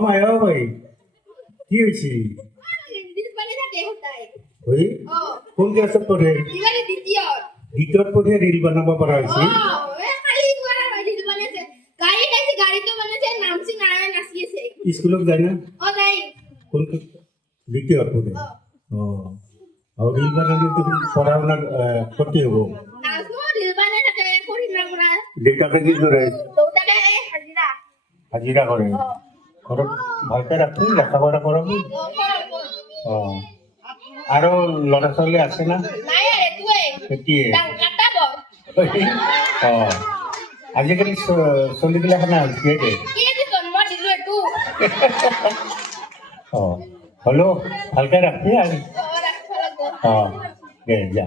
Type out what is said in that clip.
মাই অ ভাই কি হয়েছে ওই কোন ক্লাসত পঢ়ে দ্বিতীয়ত পঢ়ে রিল বনাব পৰা হৈছে স্কুলত যায় না কোন দ্বিতীয়ত পঢ়ে আৰু ৰিল বনালে তুমি পঢ়া শুনাৰ ক্ষতি হ'ব দেউতাকে কি কৰে হাজিৰা কৰে ঘৰত ভালকে ৰাখি লেখা পঢ়া কৰাবি আৰু ল'ৰা ছোৱালী আছে না আজিকালি চলিবিলাখানে হৈছে দে হ'লেও ভালকে ৰাখবি আৰু দে যা